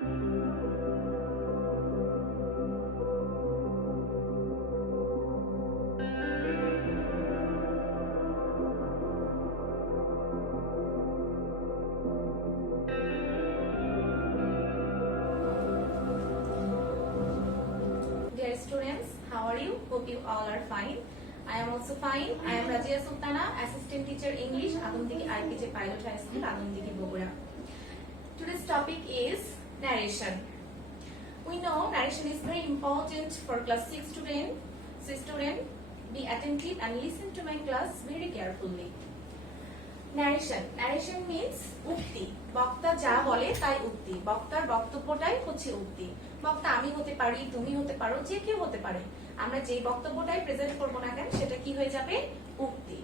Dear students, how are you? Hope you all are fine. I am also fine. I am Razia Sultana, Assistant Teacher English, Agumdiki IPJ Pilot High School, Agumdiki Bogura. Today's topic is narration. We know narration is very important for class 6 to 10. So student, be attentive and listen to my class very carefully. Narration means উক্তি। বক্তা যা বলে তাই উক্তি। বক্তার বক্তব্যটাই হচ্ছে উক্তি। বক্তা আমি হতে পারি, তুমি হতে পারো, যে কেউ হতে পারে। আমরা যে বক্তব্যটাই প্রেজেন্ট করব না কেন সেটা কি হয়ে যাবে? উক্তি।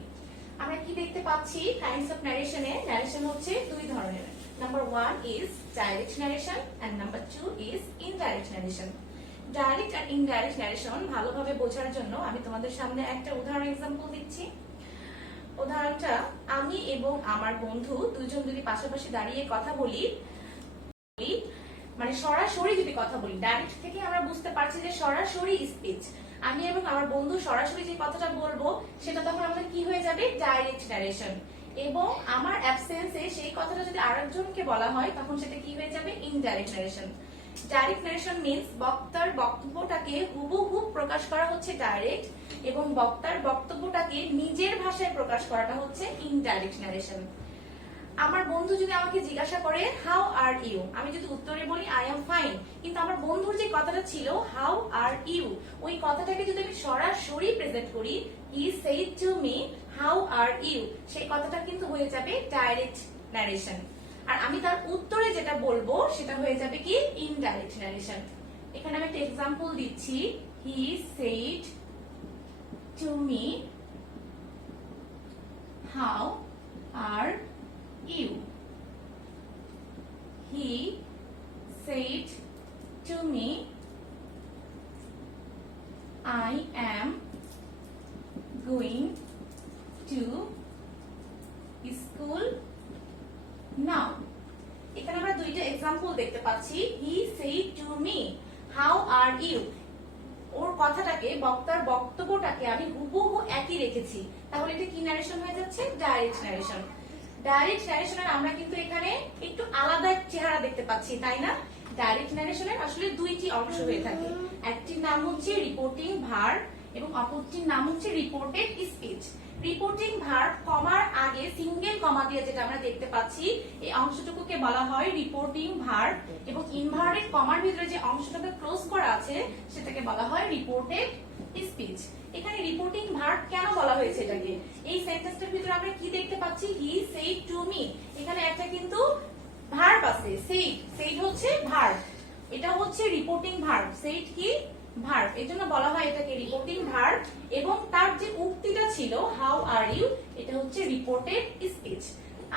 আমরা কি দেখতে পাচ্ছি কাইন্ডস অফ ন্যারেশনে? ন্যারেশন হচ্ছে দুই ধরনের। Number 1 is direct narration and number 2 is indirect narration. Direct আর ইনডাইরেক্ট ন্যারেশন ভালোভাবে বোঝার জন্য আমি তোমাদের সামনে একটা উদাহরণ এক্সাম্পল দিচ্ছি। উদাহরণটা, আমি এবং আমার বন্ধু দুইজন যদি পাশাপাশি দাঁড়িয়ে কথা বলি, মানে সরাসরি যদি কথা বলি, ডাইরেক্ট থেকে আমরা বুঝতে পারছি যে সরাসরি স্পিচ। আমি এবং আমার বন্ধু সরাসরি যে কথাটা বলবো সেটা তখন আমাদের কি হয়ে যাবে? Direct narration. এবং আমার অ্যাবসেন্সে সেই কথাটা যদি আরেকজনকে বলা হয় তখন সেটা কি হয়ে যাবে? Indirect narration. Direct narration means বক্তার বক্তব্যটাকে হুবহু প্রকাশ করা হচ্ছে ডাইরেক্ট, এবং বক্তার বক্তব্যটাকে নিজের ভাষায় প্রকাশ করাটা হচ্ছে ইনডাইরেক্ট ন্যারেশন। আমার বন্ধু যদি আমাকে জিজ্ঞাসা করে হাউ আর ইউ, আমি যদি উত্তরে বলি আই এম ফাইন, কিন্তু আমার বন্ধুর যে কথাটা ছিল হাউ আর ইউ, ওই কথাটাকে যদি আমি সরাসরি প্রেজেন্ট করি, he said to me how are you, সেই কথাটা কিন্তু হয়ে যাবে ডাইরেক্ট ন্যারেশন। আর আমি তার উত্তরে যেটা বলবো সেটা হয়ে যাবে কি? Indirect narration. এখানে আমি একটা এক্সাম্পল দিচ্ছি। হি said to me how R you. He said to me, I am going to school now. এখানে আমরা দুইটা এক্সাম্পল দেখতে পাচ্ছি। He said to me, how are you? ওর কথাটাকে, বক্তার বক্তব্যটাকে আমি হুবহু একই রেখেছি, তাহলে এটা কি ন্যারেশন হয়ে যাচ্ছে? Direct narration. ডাইরেক্ট ন্যারেশনের আমরা কিন্তু এখানে একটু আলাদা চেহারা দেখতে পাচ্ছি, তাই না? ডাইরেক্ট ন্যারেশনের আসলে দুইটি অংশ হয়ে থাকে। একটির নাম হচ্ছে রিপোর্টিং ভার্ব এবং অপরটির নাম হচ্ছে রিপোর্টেড স্পিচ। রিপোর্টিং ভার্ব কমার আগে সিঙ্গেল কমা দিয়ে যেটা আমরা দেখতে পাচ্ছি, এই অংশটুকুকে বলা হয় রিপোর্টিং ভার্ব, এবং ইনভার্টেড কমার ভিতরে যে অংশটাকে ক্লোজ করা আছে সেটাকে বলা হয় রিপোর্টেড স্পিচ। এখানে রিপোর্টিং ভার্ব কেন বলা হয়েছে এটাকে? এই সেন্টেন্সটার ভিতরে আমরা কি দেখতে পাচ্ছি? হি সেড টু মি, এখানে একটা কিন্তু ভার্ব আছে, সেড। সেড হচ্ছে ভার্ব, এটা হচ্ছে রিপোর্টিং ভার্ব। সেড কি? ভার্ব, এজন্য বলা হয় এটাকে রিপোর্টিং ভার্ব। এবং তার যে উক্তিটা ছিল হাউ আর ইউ, এটা হচ্ছে রিপোর্টেড স্পিচ।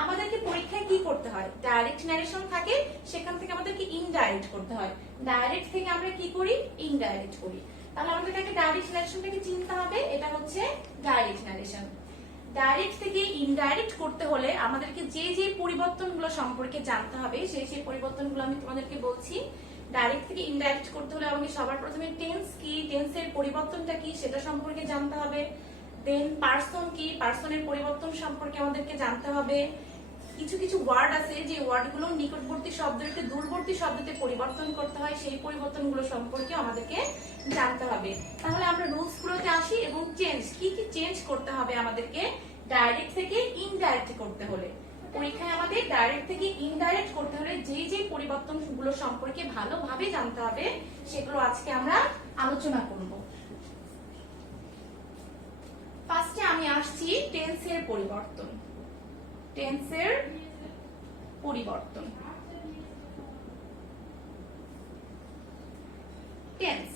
আমাদেরকে পরীক্ষায় কি করতে হয়? ডাইরেক্ট ন্যারেশন থাকে, সেখান থেকে আমাদেরকে ইনডাইরেক্ট করতে হয়। ডাইরেক্ট থেকে আমরা কি করি? ইনডাইরেক্ট করি। তাহলে আমাদেরকে ডাইরেক্ট ন্যারেশনটাকে চিনতে হবে, এটা হচ্ছে ডাইরেক্ট ন্যারেশন। ডাইরেক্ট থেকে ইনডাইরেক্ট করতে হলে আমাদেরকে যে যে পরিবর্তনগুলো সম্পর্কে জানতে হবে সেই পরিবর্তনগুলো আমি তোমাদেরকে বলছি। ডাইরেক্ট থেকে ইনডাইরেক্ট করতে হলে আমাকে সবার প্রথমে টেন্স কি, টেন্সের পরিবর্তনটা কি সেটা সম্পর্কে জানতে হবে। দেন পার্সন কি, পার্সনের পরিবর্তন সম্পর্কে আমাদেরকে জানতে হবে। কিছু কিছু ওয়ার্ড আছে যে ওয়ার্ডগুলো নিকটবর্তী শব্দকে দূরবর্তী শব্দতে পরিবর্তন করতে হয়, সেই পরিবর্তনগুলো সম্পর্কে আমাদেরকে জানতে হবে। তাহলে আমরা রুলস গুলোতে আসি এবং চেঞ্জ কি কি চেঞ্জ করতে হবে আমাদেরকে ডাইরেক্ট থেকে ইনডাইরেক্ট করতে হলে। পরীক্ষায় আমাদের ডাইরেক্ট থেকে ইনডাইরেক্ট করতে হলে যে যে পরিবর্তনগুলো সম্পর্কে ভালোভাবে জানতে হবে সেগুলো আজকে আমরা আলোচনা করব। ফার্স্টে আমি আসছি টেন্সের পরিবর্তন। টেন্সের পরিবর্তন। টেন্স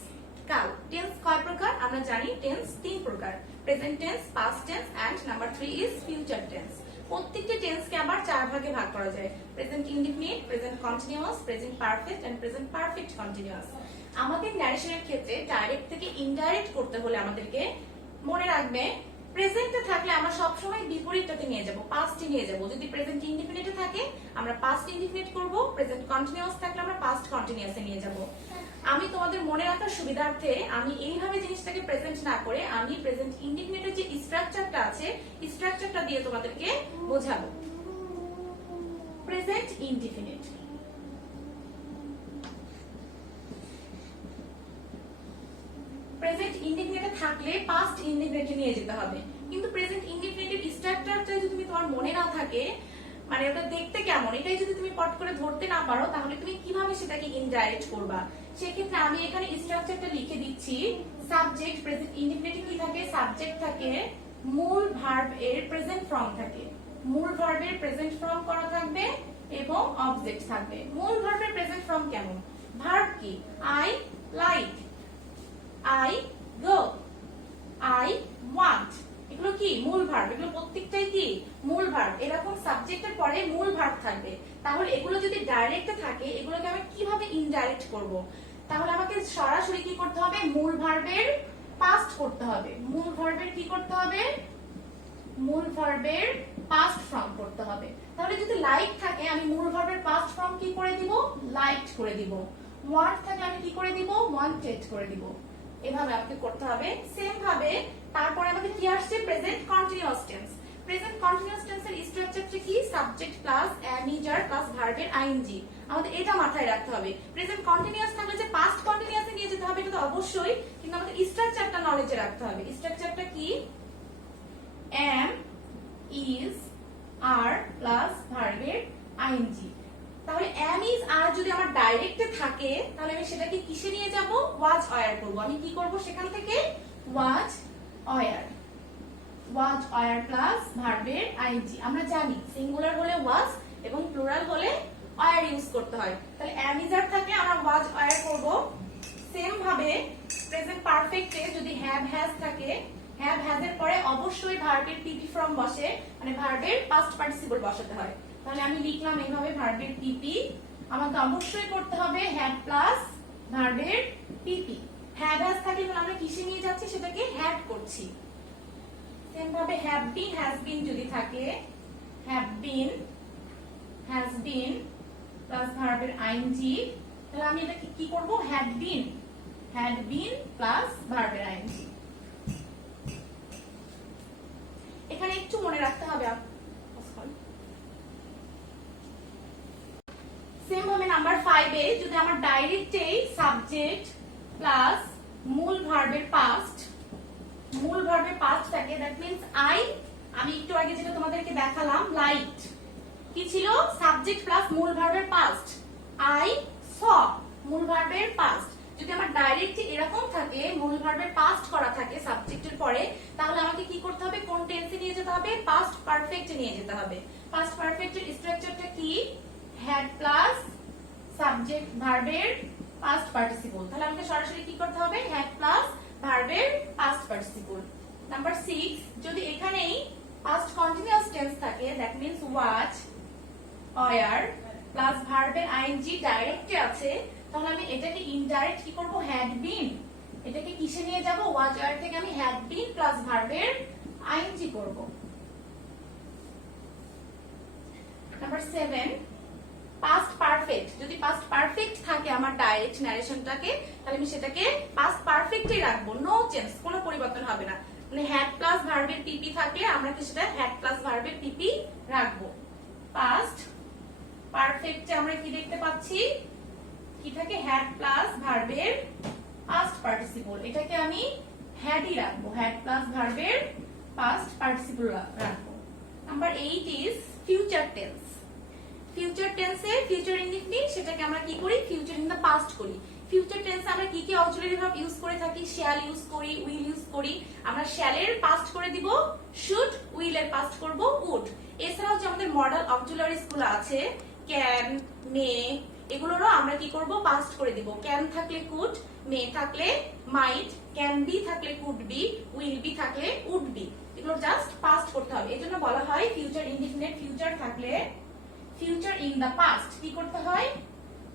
কাল। টেন্স কয় প্রকার? আমরা জানি টেন্স তিন প্রকার, present tense, past tense and number 3 is future tense. প্রত্যেকটি টেন্সকে আবার চার ভাগে ভাগ করা যায়, present indefinite, present continuous, present perfect and present perfect continuous. আমাদের ন্যারেশনের ক্ষেত্রে ডাইরেক্ট থেকে ইনডাইরেক্ট করতে হলে আমাদেরকে মনে রাখবে প্রেজেন্টে থাকলে আমরা সবসময় বিপরীতটাতে নিয়ে যাব, পাস্টে নিয়ে যাব। যদি প্রেজেন্ট ইনডিফিনিটে থাকে আমরা পাস্ট ইনডিফিনিট করব, প্রেজেন্ট কন্টিনিউয়াস থাকলে আমরা পাস্ট কন্টিনিউয়াসে নিয়ে যাব। আমি তোমাদের মনে রাখার সুবিধার্থে আমি এইভাবে জিনিসটাকে প্রেজেন্ট না করে আমি প্রেজেন্ট ইনডিফিনিটের যে স্ট্রাকচারটা আছে স্ট্রাকচারটা দিয়ে তোমাদেরকে বোঝাবো। প্রেজেন্ট ইনডিফিনিট, প্রেজেন্ট ইনডিফিনিটে থাকলে পাস্ট ইনডিফিনিটে নিয়ে যেতে হবে। কিন্তু প্রেজেন্ট ইনডিফিনিটিভ স্ট্রাকচারটা যদি তুমি তোমার মনে না থাকে, মানে ওটা দেখতে কেমন, এটাই যদি তুমি পট করে ধরতে না পারো, তাহলে তুমি কিভাবে সেটাকে ইনডাইরেক্ট করবা? সেক্ষেত্রে আমি এখানে স্ট্রাকচারটা লিখে দিচ্ছি। সাবজেক্ট, প্রেজেন্ট ইনডিফিনিটে কি থাকে? সাবজেক্ট থাকে, মূল ভার্ব এর প্রেজেন্ট ফর্ম থাকে, মূল ভার্বের প্রেজেন্ট ফর্ম করা থাকবে এবং অবজেক্ট থাকবে। মূল ভার্বের প্রেজেন্ট ফর্ম কেমন? ভার্ব কি? I like, I go, I want, এগুলো কি? মূল ভার্ব। এগুলো প্রত্যেকটাই কি? মূল ভার্ব। এরকম সাবজেক্টের পরে মূল ভার্ব থাকবে। তাহলে এগুলো যদি ডাইরেক্টে থাকে এগুলোকে আমি কিভাবে ইনডাইরেক্ট করব? তাহলে আমাকে সরাসরি কি করতে হবে? মূল ভার্বের পাস্ট করতে হবে। মূল ভার্বের কি করতে হবে? মূল ভার্বের পাস্ট ফর্ম করতে হবে। তাহলে যদি লাইক থাকে আমি মূল ভার্বের পাস্ট ফর্ম কি করে দিব? লাইকড করে দিব। ওয়ান্ট থাকলে আমি কি করে দিব? ওয়ান্টেড করে দিব। এভাবে আমাকে করতে হবে। সেম ভাবে তারপরে আমাদের কি আসছে? Present continuous tense. Present continuous টেন্সের স্ট্রাকচারটা কি? সাবজেক্ট প্লাস অ্যামিজার প্লাস ভার্বের আইএনজি। আমাদের এটা মাথায় রাখতে হবে। প্রেজেন্ট কন্টিনিউয়াস থাকলে যে পাস্ট কন্টিনিউয়াসে নিয়ে যেতে হবে এটা তো অবশ্যই, কিন্তু আমাদের স্ট্রাকচারটা নলেজে রাখতে হবে। স্ট্রাকচারটা কি? am, is, are প্লাস ভার্বের আইএনজি। তাহলে am is are যদি আমার ডাইরেক্টে থাকে তাহলে আমি সেটাকে কিসে নিয়ে যাব? ওয়াজ অয়ার করব। আমি কি করব সেখান থেকে? Was were, was were plus ভার্বের আইএনজি। আমরা জানি সিঙ্গুলার হলে ওয়াজ এবং প্লুরাল হলে অয়ার ইউজ করতে হয়। তাহলে am is are থাকলে আমরা ওয়াজ অয়ার করব। সেম ভাবে প্রেজেন্ট পারফেক্টে যদি হ্যাভ হ্যাজ থাকে, হ্যাভ হ্যাজ এর পরে অবশ্যই ভার্বের পিপি ফর্ম বসে, মানে ভার্বের পাস্ট পার্টিসিপল বসাতে হয়। তাহলে আমি লিখলাম এইভাবে ভার্বের পিপি। আমাকে অবশ্যই করতে হবে হ্যাড প্লাস ভার্বের পিপি। হ্যাভ হ্যাজ থাকলে আমরা কিসে নিয়ে যাচ্ছি? সেটাকে হ্যাড করছি। সেম ভাবে হ্যাভ বিন, হ্যাজ বিন যদি থাকে, have been, has been plus ভার্বের আইএনজি, তাহলে আমি এটা কি করব? Had been, had been plus ভার্বের আইএনজি। এখানে একটু মনে রাখতে হবে। সেম ভাবে নাম্বার 5 এ যদি আমার ডাইরেক্টে সাবজেক্ট প্লাস মূল ভার্বের পাস্ট, মূল ভার্বের পাস্ট থাকে, দ্যাট মিন্স আই, আমি একটু আগে যেটা তোমাদেরকে দেখালাম লাইকড, কি ছিল? সাবজেক্ট প্লাস মূল ভার্বের পাস্ট। আই স, মূল ভার্বের পাস্ট। যদি আমার ডাইরেক্ট এরকম থাকে, মূল ভার্বের পাস্ট করা থাকে সাবজেক্টের পরে, তাহলে আমাকে কি করতে হবে? কোন টেন্সে নিয়ে যেতে হবে? পাস্ট পারফেক্টে নিয়ে যেতে হবে। পাস্ট পারফেক্টের স্ট্রাকচারটা কি? had প্লাস সাবজেক্ট ভার্বের পাস্ট পার্টিসিপল। তাহলে আমাকে সরাসরি কি করতে হবে? had প্লাস ভার্বের পাস্ট পার্টিসিপল। নাম্বার 6, যদি এখানেই পাস্ট কন্টিনিউয়াস টেন্স থাকে, that means was were plus ভার্বের আইএনজি ডাইরেক্টে আছে, তাহলে আমি এটাকে ইনডাইরেক্ট কি করব? had been। এটাকে কিসে নিয়ে যাব? ওয়াজ অয়ার থেকে আমি had been প্লাস ভার্বের আইএনজি করব। Number 7, past perfect. যদি পাস্ট পারফেক্ট থাকে আমার ডাইরেক্ট ন্যারেশনটাকে, তাহলে আমি সেটাকে পাস্ট পারফেক্টই রাখবো, নো চেঞ্জ, কোনো পরিবর্তন হবে না। মানে হ্যাড প্লাস ভার্বের পিপি থাকলে আমরা কি সেটা হ্যাড প্লাস ভার্বের পিপি রাখবো। পাস্ট পারফেক্টে আমরা কি দেখতে পাচ্ছি? কি থাকে? হ্যাড প্লাস ভার্বের পাস্ট পার্টিসিপল। এটাকে আমি হ্যাডই রাখবো, হ্যাড প্লাস ভার্বের পাস্ট পার্টিসিপল রাখবো। Number 8 is future tense. Future টেন্সে ফিউচার ইনডিফিনিট সেটাকে আমরা কি করি? ফিউচার ইন দা পাস্ট করি। ফিউচার টেন্সে আমরা কি কি অক্সিলারি ভার্ব ইউজ করে থাকি? শ্যাল ইউজ করি, উইল ইউজ করি। আমরা শ্যালের পাস্ট করে দিব শুড, উইল এর পাস্ট করব উড। এছাড়াও যে আমাদের মডেল অক্সিলারিজ গুলো আছে, ক্যান, মে, এগুলোরও আমরা কি করব? পাস্ট করে দিব। ক্যান থাকলে কুড, মে থাকলে মাইট, ক্যান বি থাকলে কুড বি, উইল বি থাকলে উড বি। এগুলো জাস্ট পাস্ট করতে হবে। এজন্য বলা হয় ফিউচার ইনডিফিনিট ফিউচার থাকলে ফিউচার ইন দা পাস্ট কি করতে হয়?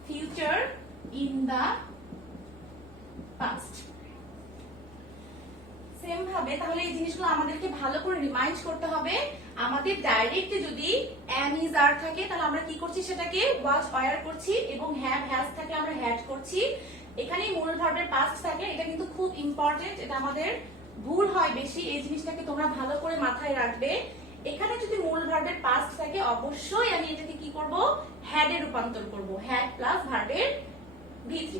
Future in the past. Same ভাবে হবে, তাহলে এই জিনিসগুলো আমাদেরকে ভালো করে রিমাইন্ড করতে হবে। আমাদের ডাইরেক্টে যদি am is are থাকে তাহলে আমরা কি করছি, সেটাকে was were করছি, এবং have has থাকলে আমরা had করছি। এখানে মূল ভার্বের পাস্ট থাকে, এটা কিন্তু খুব ইম্পর্টেন্ট, এটা আমাদের ভুল হয় বেশি, এই জিনিসটাকে তোমরা ভালো করে মাথায় রাখবে। এখানে যদি মূল ভার্বের পাস্ট থাকে অবশ্যই আমি এটাকে কি করব, হ্যাড এ রূপান্তর করব, হ্যাড প্লাস ভার্বের v3।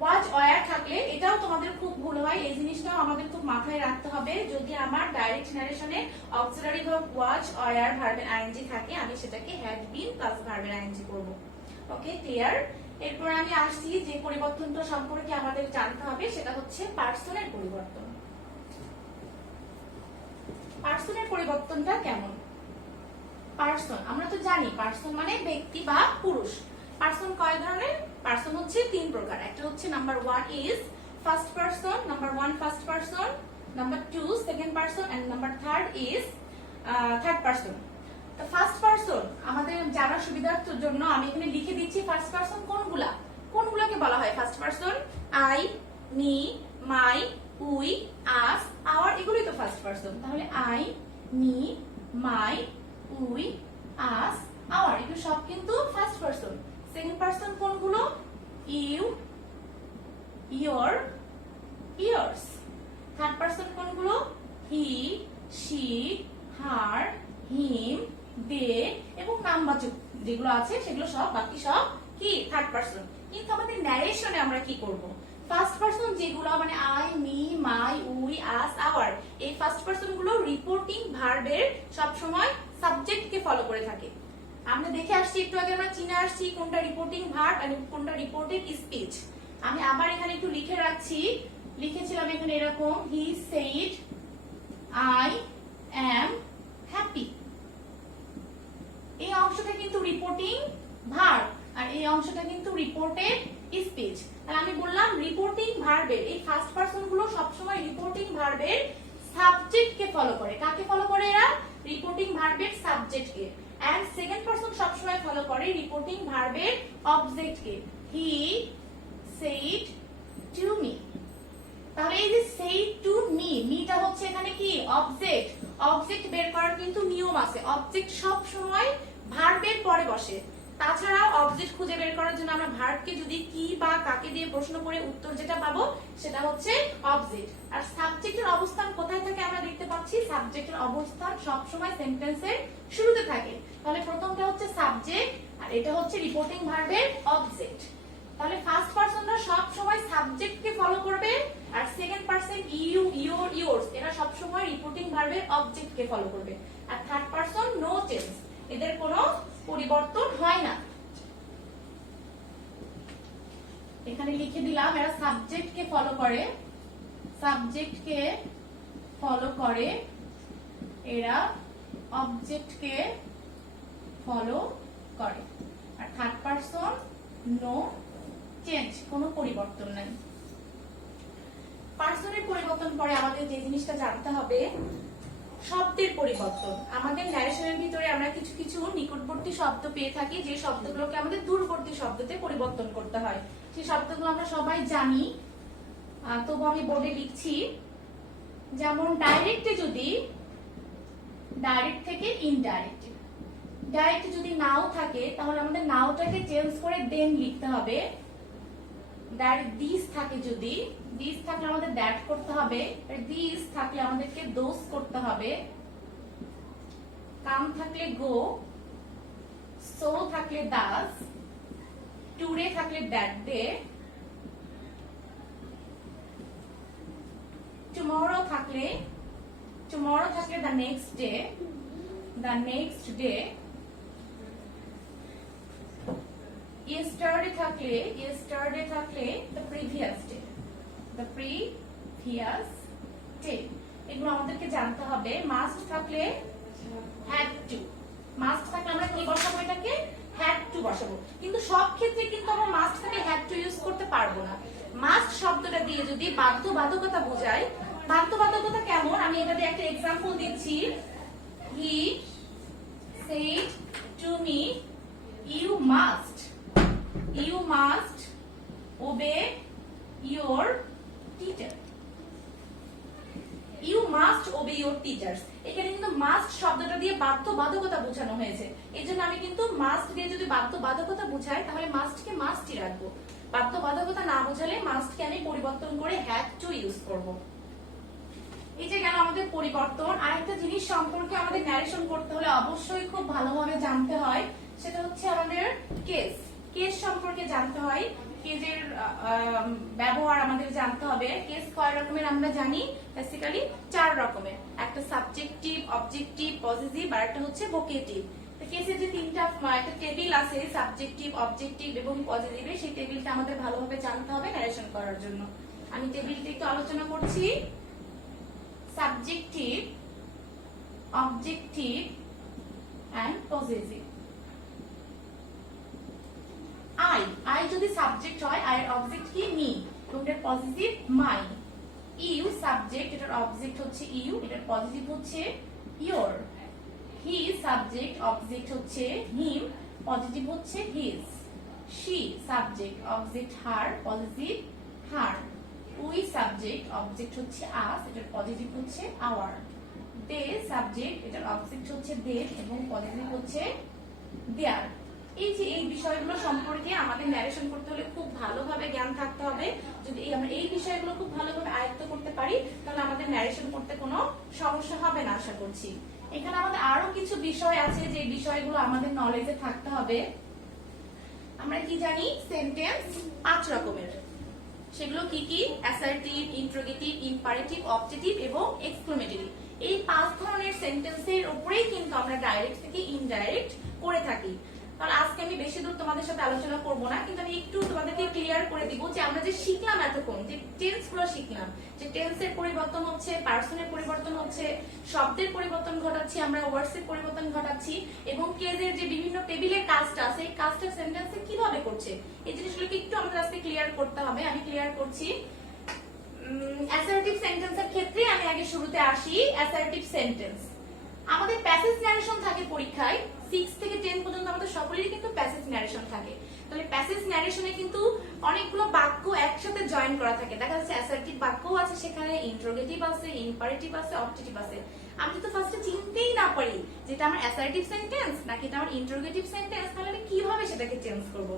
ওয়াজ ওয়্যার থাকলে এটাও তোমাদের খুব ভুল হয়, এই জিনিসটাও আমাদের খুব মাথায় রাখতে হবে। যদি আমার ডাইরেক্ট নারেশনে অক্সিলারি ভার্ব ওয়াজ ওয়্যার ভার্বের আইএনজি থাকে, আমি সেটাকে হ্যাড বিন প্লাস ভার্বের আইএনজি করব। Okay, clear? এরপর আমি আসছি যে পরিবর্তনটা সম্পর্কে আমাদের জানতে হবে, সেটা হচ্ছে পার্সনের পরিবর্তন। পার্সনের পরিবর্তনটা কেমন? পার্সন আমরা তো জানি, পার্সন মানে ব্যক্তি বা পুরুষ। পার্সন কয় ধরনের? পার্সন হচ্ছে তিন প্রকার। একটা হচ্ছে number 1 is first person, number 1 first person, number 2 second person, and number 3 is third person. তো ফার্স্ট পার্সন আমাদের জানার সুবিধার জন্য আমি এখানে লিখে দিচ্ছি ফার্স্ট পার্সন কোনগুলোকে বলা হয় first person. I, me, my, we, us, our, এগুলোই তো ফার্স্ট পার্সন। তাহলে I, me, my, we, us, our, এগুলো সব কিন্তু ফার্স্ট পার্সন। সেকেন্ড পার্সন কোনগুলো? You, your, yours. Third person কোনগুলো? হি, শি, হার, হিম, দে, এবং নামবাচক যেগুলো আছে সেগুলো সব, বাকি সব কি থার্ড পার্সন। কিন্তু আমাদের ন্যারেশনে আমরা কি করব, ফার্স্ট পার্সন যেগুলো মানে I, me, my, we, us, our, এই ফার্স্ট পার্সন গুলো রিপোর্টিং ভার্বের সব সময় সাবজেক্ট কে ফলো করে থাকে। আমরা দেখে আসছি একটু আগে, আমরা চিনে আসছি কোনটা রিপোর্টিং ভার্ব আর কোনটা রিপোর্টেড স্পিচ। আমি আবার এখানে একটু লিখে রাখছি, লিখেছিলাম এখানে এরকম, he said I am happy. এই অংশটা কিন্তু রিপোর্টিং ভার্ব আর এই অংশটা কিন্তু রিপোর্টেড স্পিচ। তাহলে আমি বললাম রিপোর্টিং ভার্বের এই ফার্স্ট পারসন গুলো সবসময় রিপোর্টিং ভার্বের সাবজেক্ট কে ফলো করে। কাকে ফলো করে এরা? রিপোর্টিং ভার্বের সাবজেক্ট কে। এন্ড সেকেন্ড পারসন সবসময় ফলো করে রিপোর্টিং ভার্বের অবজেক্ট কে। He said to me. তাহলে এই যে সেড টু মি, মিটা হচ্ছে এখানে কি অবজেক্ট। অবজেক্ট বের করার কিন্তু নিয়ম আছে, অবজেক্ট সব সময় ভার্বের পরে বসে। তাছাড়া অবজেক্ট খুঁজে বের করার জন্য আমরা ভার্বকে যদি কি বা কাকে দিয়ে প্রশ্ন করে উত্তর যেটা পাবো সেটা হচ্ছে অবজেক্ট। আর সাবজেক্টের অবস্থান কোথায় থাকে আমরা দেখতে পাচ্ছি, সাবজেক্টের অবস্থান সব সময় সেন্টেন্সের শুরুতে থাকে। তাহলে প্রথমটা হচ্ছে সাবজেক্ট আর এটা হচ্ছে রিপোর্টিং ভার্বের অবজেক্ট। তাহলে ফার্স্ট পারসনরা সব সময় সাবজেক্টকে ফলো করবে আর second person you, your, yours এরা সব সময় রিপোর্টিং ভার্বের অবজেক্টকে ফলো করবে। আর থার্ড পারসন নো চেঞ্জ, এদের কোনো পরিবর্তন হয় না। এখানে লিখে দিলাম এরা সাবজেক্টকে ফলো করে, সাবজেক্টকে ফলো করে, এরা অবজেক্টকে ফলো করে। আর থার্ড পারসন নো চেঞ্জ, কোনো পরিবর্তন নাই। পার্সনের পরিবর্তন পরে আমাদের যে জিনিসটা জানতে হবে শব্দের পরিবর্তন। আমাদের ন্যারেশনের ভিতরে আমরা কিছু কিছু নিকটবর্তী শব্দ পেয়ে থাকি যে শব্দগুলোকে আমাদের দূরবর্তী শব্দতে পরিবর্তন করতে হয়। সেই শব্দগুলো আমরা সবাই জানি, তবু আমি বোর্ডে লিখছি। যেমন ডাইরেক্টে যদি ডাইরেক্ট থেকে ইনডাইরেক্ট, ডাইরেক্ট যদি নাও থাকে তাহলে আমাদের নাওটাকে চেঞ্জ করে দেন লিখতে হবে। ডাইরেক্ট দিস থাকে, যদি দিস থাকলে আমাদের দ্যাট করতে হবে, দিস থাকলে আমাদেরকে দোস করতে হবে, কাম থাকলে গো, সো থাকলে দাস, টুডে থাকলে দ্যাট ডে, টুমরো থাকলে the next day, the next day, yesterday থাকলে the previous day, এগুলো আমাদেরকে জানতে হবে। মাস্ট থাকলে had to, মাস্ট থাকলে আমরা কি বসাবো, এটাকে had to বসাবো। কিন্তু সব ক্ষেত্রে কিন্তু আমরা মাস্ট থেকে had to ইউজ করতে পারবো না। মাস্ট শব্দটা দিয়ে যদি বাধ্যবাধকতা বোঝায়, বাধ্যবাধকতা কেমন আমি এটা দিয়ে একটা এক্সাম্পল দিচ্ছি। he said to me you must obey your teacher. You must ওবে your teachers, এখানে কিন্তু মাস্ট শব্দটা দিয়ে বাধ্যবাধকতা বোঝানো হয়েছে। এই জন্য আমি কিন্তু মাস্ট দিয়ে যদি বাধ্যবাধকতা বুঝাই তাহলে মাস্টকে মাস্টই রাখবো, বাধ্যবাধকতা না বোঝালে মাস্টকে আমি পরিবর্তন করে হ্যাভ টু ইউজ করব। এই যে গেল আমাদের পরিবর্তন। আরেকটা জিনিস সম্পর্কে আমাদের ন্যারেশন করতে হলে অবশ্যই খুব ভালোভাবে জানতে হয়, সেটা হচ্ছে আমাদের কেস। কেস সম্পর্কে জানতে হয়, কেসের ব্যবহার আমাদের জানতে হবে। কেস কয় রকমের আমরা জানি, বেসিক্যালি 4 রকমের। একটা সাবজেক্টিভ, অবজেক্টিভ, পজিটিভ আর একটা হচ্ছে ভোকেটিভ। কেসের যে তিনটা একটা টেবিল আছে সাবজেক্টিভ, অবজেক্টিভ এবং পজিটিভ, সেই টেবিলটা আমাদের ভালোভাবে জানতে হবে ন্যারেশন করার জন্য। আমি টেবিলটা একটু আলোচনা করছি। Subjective, objective and positive. I যদি সাবজেক্ট হয়, আই এর অবজেক্ট কি মি, এবং এটার পজিটিভ মাই। ইউ সাবজেক্ট, এটার অবজেক্ট হচ্ছে ইউ, এটার পজিটিভ হচ্ছে ইয়োর। হি সাবজেক্ট, অবজেক্ট হচ্ছে হিম, পজিটিভ হচ্ছে his. She subject, object her, positive her. We subject, object হচ্ছে আস, এটার পজিটিভ হচ্ছে আওয়ার। দে সাবজেক্ট, এটার অবজেক্ট হচ্ছে দেম এবং পজিটিভ হচ্ছে দেয়ার। এই যে এই বিষয়গুলো সম্পর্কে আমাদের ন্যারেশন করতে হলে খুব ভালোভাবে জ্ঞান থাকতে হবে। যদি আমরা এই বিষয়গুলো খুব ভালোভাবে আয়ত্ত করতে পারি তাহলে আমাদের ন্যারেশন করতে কোনো সমস্যা হবে না আশা করছি। এখানে আমাদের আরো কিছু বিষয় আছে যে বিষয়গুলো আমাদের নলেজে থাকতে হবে। আমরা কি জানি, সেন্টেন্স 5 রকমের। সেগুলো কি কি? অ্যাসার্টিভ, ইন্ট্রোগেটিভ, ইম্পারেটিভ, অবজেক্টিভ এবং এক্সক্লেমেটরি। এই 5 ধরনের সেন্টেন্সের উপরেই কিন্তু আমরা ডাইরেক্ট থেকে ইনডাইরেক্ট করে থাকি। তাহলে আজকে আমি বেশি দূর তোমাদের সাথে আলোচনা করব না, কিন্তু আমি একটু তোমাদেরকে ক্লিয়ার করে দিব যে আমরা যে শিখলাম এতক্ষণ, যে টেন্স গুলো শিখলাম, যে টেন্সের পরিবর্তন হচ্ছে, পার্সনের পরিবর্তন হচ্ছে, শব্দের পরিবর্তন ঘটাচ্ছি, আমরা ওয়ার্ডস এর পরিবর্তন ঘটাচ্ছি, এবং কেজের যে বিভিন্ন টেবিলের কাজটা আছে এই কাজটা সেন্টেন্সে কিভাবে করছে, এই জিনিসগুলোকে একটু আমাদের আজকে ক্লিয়ার করতে হবে। আমি ক্লিয়ার করছি। অ্যাসার্টিভ সেন্টেন্সের ক্ষেত্রে আমি আগে শুরুতে আসি। অ্যাসার্টিভ সেন্টেন্স আমাদের প্যাসেজ ন্যারেশন থাকে পরীক্ষায় 6 থেকে 10 পর্যন্ত, আমাদের সকলেরই কিন্তু প্যাসেজ ন্যারেশন থাকে। তাহলে প্যাসেজ ন্যারেশনে কিন্তু অনেকগুলো বাক্য একসাথে জয়েন করা থাকে। দেখা যাচ্ছে অ্যাসার্টিভ বাক্যও আছে সেখানে, ইন্ট্রোগেটিভ আছে, ইম্পারেটিভ আছে, অবজেক্টিভ আছে। আমি যদি ফার্স্টে চিনতেই না পারি যেটা আমার অ্যাসার্টিভ সেন্টেন্স নাকি এটা আমার ইন্ট্রোগেটিভ সেন্টেন্স, তাহলে আমি কিভাবে সেটাকে চেঞ্জ করব,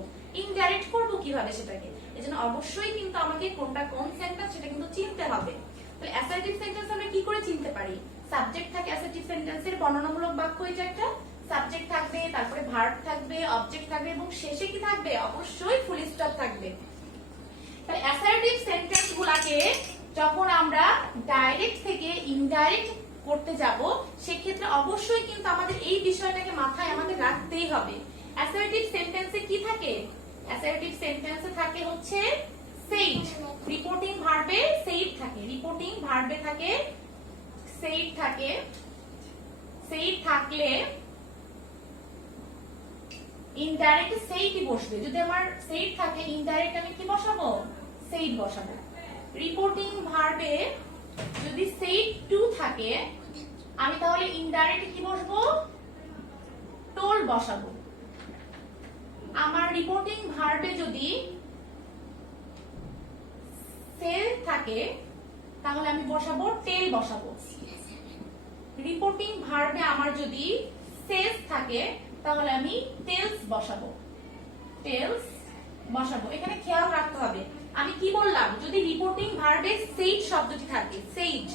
ইনডাইরেক্ট করব কিভাবে সেটাকে? এজন্য অবশ্যই কিন্তু আমাকে কোনটা কোন সেন্টেন্স সেটা কিন্তু চিনতে হবে। তাহলে অ্যাসার্টিভ সেন্টেন্স আমরা কি করে চিনতে পারি? সাবজেক্ট থাকে অ্যাসার্টিভ সেন্টেন্সের, বর্ণনামূলক বাক্য এটা একটা। সাবজেক্ট থাকবে, তারপরে ভার্ব থাকবে, অবজেক্ট থাকবে এবং শেষে কি থাকবে? অবশ্যই ফুল স্টপ থাকবে। তাহলে অ্যাসার্টিভ সেন্টেন্স গুলাকে যখন আমরা ডাইরেক্ট থেকে ইনডাইরেক্ট করতে যাব সেক্ষেত্রে অবশ্যই কিন্তু আমাদের এই বিষয়টাকে মাথায় আমাদের রাখতেই হবে। অ্যাসার্টিভ সেন্টেন্সে কি থাকে? অ্যাসার্টিভ সেন্টেন্সে থাকে হচ্ছে সেইড। রিপোর্টিং ভার্বে সেইড থাকে, রিপোর্টিং ভার্বে থাকে সেইড থাকে। সেইড থাকলে ইনডাইরেক্ট সেইডই বসবে। যদি আমার সেইড থাকে ইনডাইরেক্ট আমি কি বসাবো? সেইড বসাবো। রিপোর্টিং ভার্বে যদি সেইড টু থাকে আমি তাহলে ইনডাইরেক্ট কি বসবো? টোল বসাবো। আমার রিপোর্টিং ভার্বে যদি সেল থাকে তাহলে আমি বসাবো টেল বসাবো। রিপোর্টিং ভার্বে আমার যদি সেস থাকে তাহলে আমি টেলস বসাবো, টেলস বসাবো। এখানে খেয়াল রাখতে হবে আমি কি বললাম, যদি রিপোর্টিং ভার্বে সেইড শব্দটি থাকে, সেইড,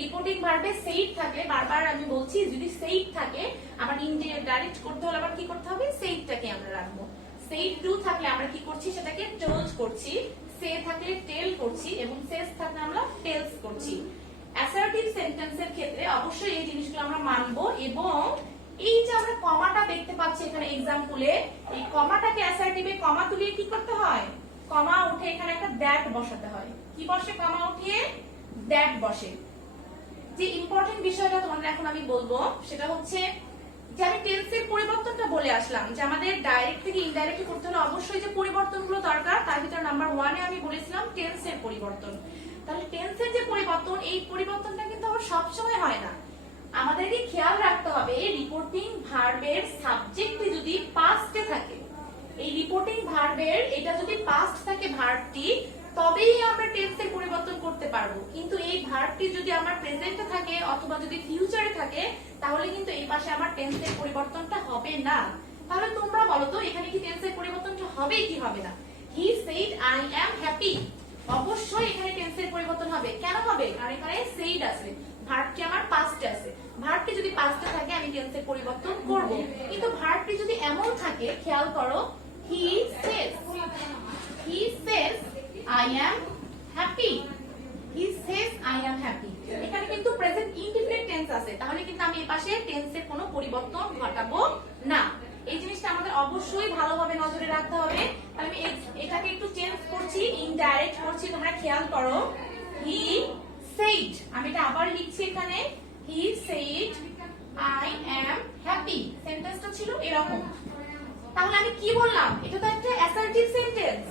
রিপোর্টিং ভার্বে সেইড থাকলে বারবার আমি বলছি যদি সেইড থাকে আমার ইনডাইরেক্ট করতে হলে আবার কি করতে হবে? সেইডটাকে আমরা রাখবো। সেইড টু থাকলে আমরা কি করছি? সেটাকে টোলস করছি। সে থাকলে টেল করছি এবং সেস থাকলে আমরা টেলস করছি। অ্যাসার্টিভ সেন্টেন্সের ক্ষেত্রে অবশ্যই এই জিনিসগুলো আমরা মানবো। এবং এই যে আমরা কমাটা দেখতে পাচ্ছি এখানে এক্সাম্পলে, এই কমাটাকে অ্যাসার্টিভে কমা তুলিয়ে কি করতে হয়? কমা উঠে এখানে একটা দ্যাট বসাতে হয়। কি বসে? কমা উঠিয়ে দ্যাট বসে। যে ইম্পর্টেন্ট বিষয়টা তোমাদের এখন আমি বলবো সেটা হচ্ছে যে আমি টেন্সের পরিবর্তনটা বলে আসলাম যে আমাদের ডাইরেক্ট থেকে ইনডাইরেক্ট করতে হলে অবশ্যই যে পরিবর্তনগুলো দরকার তার ভিতরে নাম্বার 1 এ আমি বলেছিলাম টেন্সের পরিবর্তন। তাহলে টেন্সের যে পরিবর্তন, এই পরিবর্তনটা কিন্তু আবার সবসময় হয় না। আমাদেরকে খেয়াল রাখতে হবে রিপোর্টিং ভার্বের সাবজেক্টটি যদি পাস্টে থাকে, এই রিপোর্টিং ভার্বের এটা যদি পাস্ট থাকে ভার্বটি, তবেই আমরা টেন্সের পরিবর্তন করতে পারবো। কিন্তু এই ভার্বটি যদি আমার প্রেজেন্টে থাকে অথবা যদি ফিউচারে থাকে তাহলে কিন্তু এই পাশে আমার টেন্সের পরিবর্তনটা হবে না। তাহলে তোমরা বলো তো এখানে কি টেন্সের পরিবর্তনটা হবে কি হবে না? He said I am happy, অবশ্যই এখানে টেন্সের পরিবর্তন হবে। কেন হবে? কারণ এখানে সেড আছে, ভার্বটি আমার পাস্টে আছে। ভার্বটি যদি পাস্টে থাকে আমি টেন্সের পরিবর্তন করব। কিন্তু ভার্বটি যদি এমন থাকে, খেয়াল করো, হি সেজ I am happy. He says I am happy. এখানে কিন্তু প্রেজেন্ট ইনডিফিনিট টেন্স আছে, তাহলে কিন্তু আমি এই পাশে টেন্সের কোনো পরিবর্তন ঘটাবো না। এই জিনিসটা আমাদের অবশ্যই ভালোভাবে নজরে রাখতে হবে। তাহলে আমি এটাকে একটু চেঞ্জ করছি, ইনডাইরেক্ট করছি, তোমরা খেয়াল করো। He said, আমি এটা আবার লিখছি এখানে, he said I am happy। সেন্টেন্সটা ছিল এরকম। তাহলে আমি কি বললাম? এটা তো একটা অ্যাসার্টিভ সেন্টেন্স।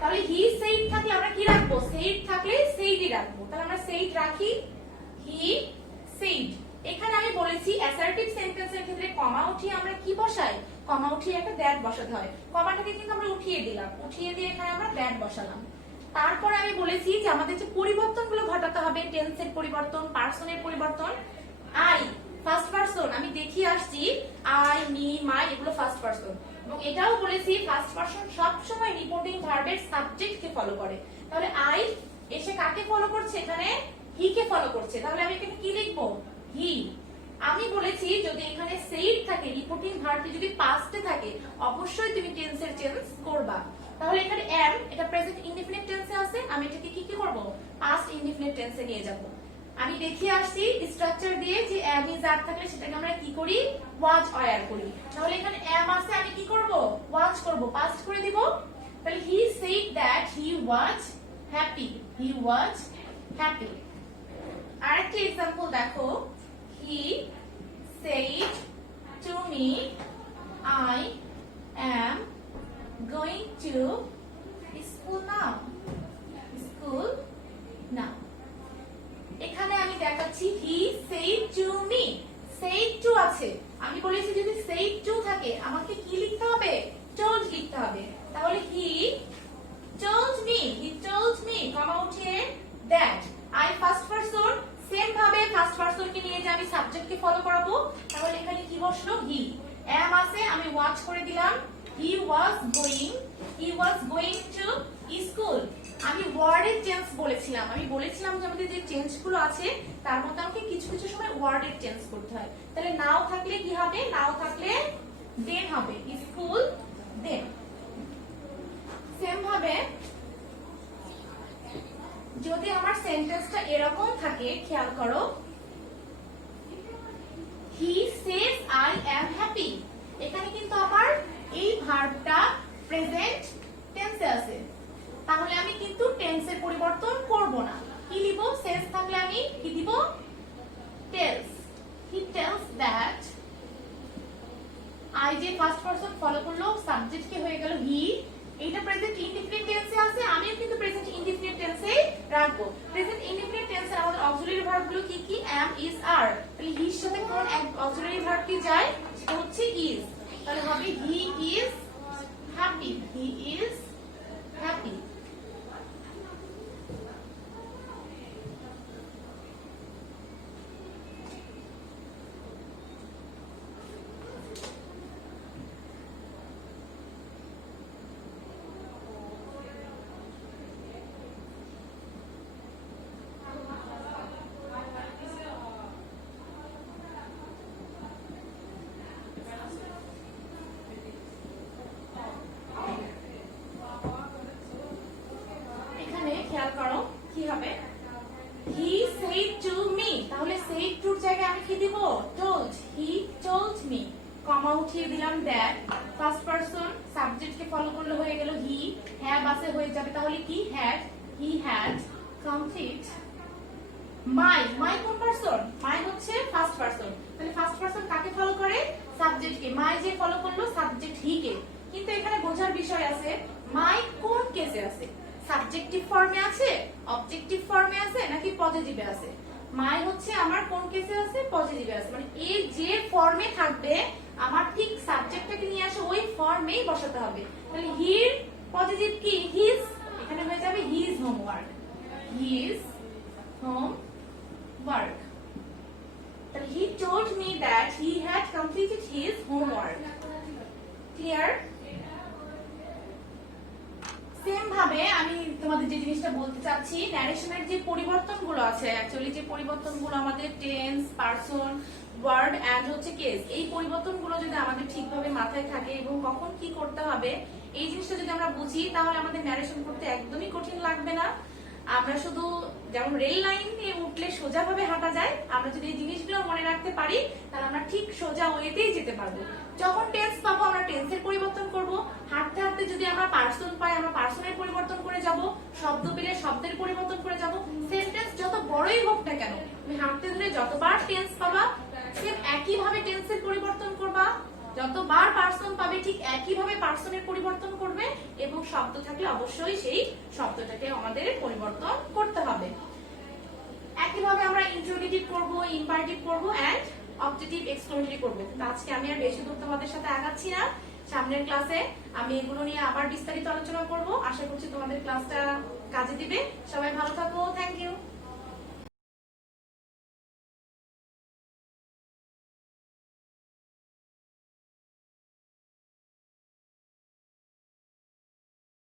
তাহলে হি সেইড থাকলে আমরা কি রাখবো? সেইড থাকলে সেইডই রাখবো। তাহলে আমরা সেইড রাখি, হি সেইড। এখানে আমি বলেছি অ্যাসার্টিভ সেন্টেন্সের ক্ষেত্রে কমা উঠিয়ে আমরা কি বসাই? কমা উঠিয়ে একটা দ্যাট বসাতে হয়। কমাটাকে কিন্তু আমরা উঠিয়ে দিলাম, উঠিয়ে দিয়ে এখানে আমরা দ্যাট বসালাম। তারপরে আমি বলেছি যে আমাদের যে পরিবর্তনগুলো ঘটাতে হবে, টেন্সের পরিবর্তন, পার্সনের পরিবর্তন। আই ফার্স্ট পারসন, আমি দেখিয়ে আসছি আই, মি, মাই এগুলো ফার্স্ট পারসন। এবং এটাও বলেছি ফার্স্ট পারসন সব সময় রিপোর্টিং ভার্বের সাবজেক্টকে ফলো করে। তাহলে আই এসে কাকে ফলো করছে? এখানে হি কে ফলো করছে। তাহলে আমি এখানে কি লিখবো? হি। আমি বলেছি যদি এখানে সেইড থাকে, রিপোর্টিং ভার্বটি যদি পাস্টে থাকে অবশ্যই তুমি টেন্সের চেঞ্জ করবা। তাহলে এখানে এম, এটা প্রেজেন্ট ইনডিফিনিট টেন্সে আছে, আমি এটাকে কি করব? পাস্ট ইনডিফিনিট টেন্সে নিয়ে যাব। আমি দেখিয়ে আসছি স্ট্রাকচার দিয়ে যে এম ইজ আর থাকলে সেটাকে আমরা কি করি? ওয়াজ ওয়্যার করি। তাহলে এখানে এম আছে, আমি কি করব? ওয়াজ করব, পাস্ট করে দিব। তাহলে he said that he was happy, he was happy. আরেকটা एग्जांपल দেখো, হি said to me I am going to school now, school now. এখানে আমি দেখাচ্ছি হি said to me, said to আছে। আমি বলেছি যদি সেড টু থাকে আমাকে কি লিখতে হবে? টোল্ড লিখতে হবে। তাহলে হি told me, he told me, কমা উঠিয়ে that। I first person, same ভাবে ফার্স্ট পারসন কে নিয়ে যে আমি সাবজেক্ট কে ফলো করাবো। তাহলে এখানে কি বসলো? হি। এম আছে, আমি ওয়াচ করে দিলাম, he was going to school। আমি ওয়ার্ডের চেঞ্জ বলেছিলাম, আমি বলেছিলাম যে আমাদের যে চেঞ্জ গুলো আছে তার মধ্যে আমাকে কিছু কিছু সময় ওয়ার্ডের চেঞ্জ করতে হয়। তাহলে নাও থাকলে কি হবে? নাও থাকলে দেন হবে, স্কুল দেন। সেম ভাবে যদি আমার সেন্টেন্সটা এরকম থাকে, খেয়াল করো, হি সেজ আই অ্যাম হ্যাপি। এখানে কিন্তু আমার এই ভার্বটা প্রেজেন্ট টেন্সে আছে, তাহলে আমি কিন্তু টেন্সের পরিবর্তন করব না। কি লিখব? সেজ থাকলে আমি কি দিব? Tells. He tells that, I যে ফার্স্ট পারসন ফলো করলো, সাবজেক্ট কে হয়ে গেল হি। এটা প্রেজেন্ট ইনডিফিনিট টেন্সে আছে, আমিও কিন্তু প্রেজেন্ট ইনডিফিনিট টেন্সে রাখবো। প্রেজেন্ট ইনডিফিনিট টেন্সে আমাদের অক্সিলারি ভার্বগুলো কি কি? am, is, are। তাহলে হির সাথে কোন এক অক্সিলারি ভার্ব কি যায়? সেটা হচ্ছে is। তাহলে হবে he is happy, he is happy। খেয়াল করো কি হবে? হি said to me, তাহলে said to এর জায়গায় আমি কি দিব? told, he told me, কমা উঠিয়ে দিলাম that। First person subject K follow করলে হয়ে গেল হি, হ্যাভ আছে হয়ে যাবে, তাহলে কি? had, he had, complete। মাই, মাই কোন পারসন? মাই হচ্ছে ফার্স্ট পারসন, তাহলে ফার্স্ট পারসন কাকে ফলো করে? সাবজেক্ট কে। মাই যে ফলো করলো সাবজেক্ট হি কে। কিন্তু এখানে বোঝার বিষয় আছে, মাই কোন কেসে আছে? সাবজেক্টিভ ফর্মে আছে, অবজেক্টিভ ফর্মে আছে, নাকি পজিটিভে আছে? মাই হচ্ছে আমার কোন কেসে আছে? পজিটিভে আছে। মানে এই যে ফর্মে থাকবে আমার ঠিক সাবজেক্টটাকে নিয়ে আসে ওই ফর্মেই বসাতে হবে। তাহলে হির পজিটিভ কি? হিজ, এখানে হয়ে যাবে হিজ হোম। একইভাবে আমি তোমাদের যে জিনিসটা বলতে চাচ্ছি, ন্যারেশনের যে পরিবর্তনগুলো আছে, অ্যাকচুয়ালি যে পরিবর্তনগুলো আমাদের টেন্স, পারসন, ওয়ার্ড এন্ড হচ্ছে কেস, এই পরিবর্তনগুলো যদি আমাদের ঠিকভাবে মাথায় থাকে এবং কখন কি করতে হবে এই জিনিসটা যদি আমরা বুঝি, তাহলে আমাদের ন্যারেশন করতে একদমই কঠিন লাগবে না। আমরা শুধু যেমন রেল লাইনে উঠলে সোজা ভাবে হাঁটা যায়, আমরা যদি এই জিনিসগুলো মনে রাখতে পারি তাহলে আমরা ঠিক সোজা ওয়েতেই যেতে পারবো। যখন টেন্স পাবো আমরা টেন্সের পরিবর্তন করব, হাঁটতে হাঁটতে যদি আমরা পার্সন পাই আমরা পার্সনের পরিবর্তন করে যাব, শব্দ পেলে শব্দের পরিবর্তন করে যাব। সেন্টেন্স যত বড়ই হোক না কেন, তুমি হাঁটতে ধরে যতবার টেন্স পাবা সেম একই ভাবে টেন্সের পরিবর্তন করবা, যতবার পার্সন পাবে ঠিক একই ভাবে পার্সনের পরিবর্তন করবে, এবং শব্দ থাকলে অবশ্যই সেই শব্দটাকে আমাদের পরিবর্তন করতে হবে। একইভাবে আমরা ইন্ট্রোগেটিভ করব, ইম্পারেটিভ করব এন্ড অবজেক্টিভ এক্সক্লেমেটরি করব। আজকে আমি আর বেশি দূর তোমাদের সাথে আগাচ্ছি না, সামনের ক্লাসে আমি এগুলো নিয়ে আবার বিস্তারিত আলোচনা করব। আশা করছি তোমাদের ক্লাসটা কাজে দিবে। সবাই ভালো থাকো।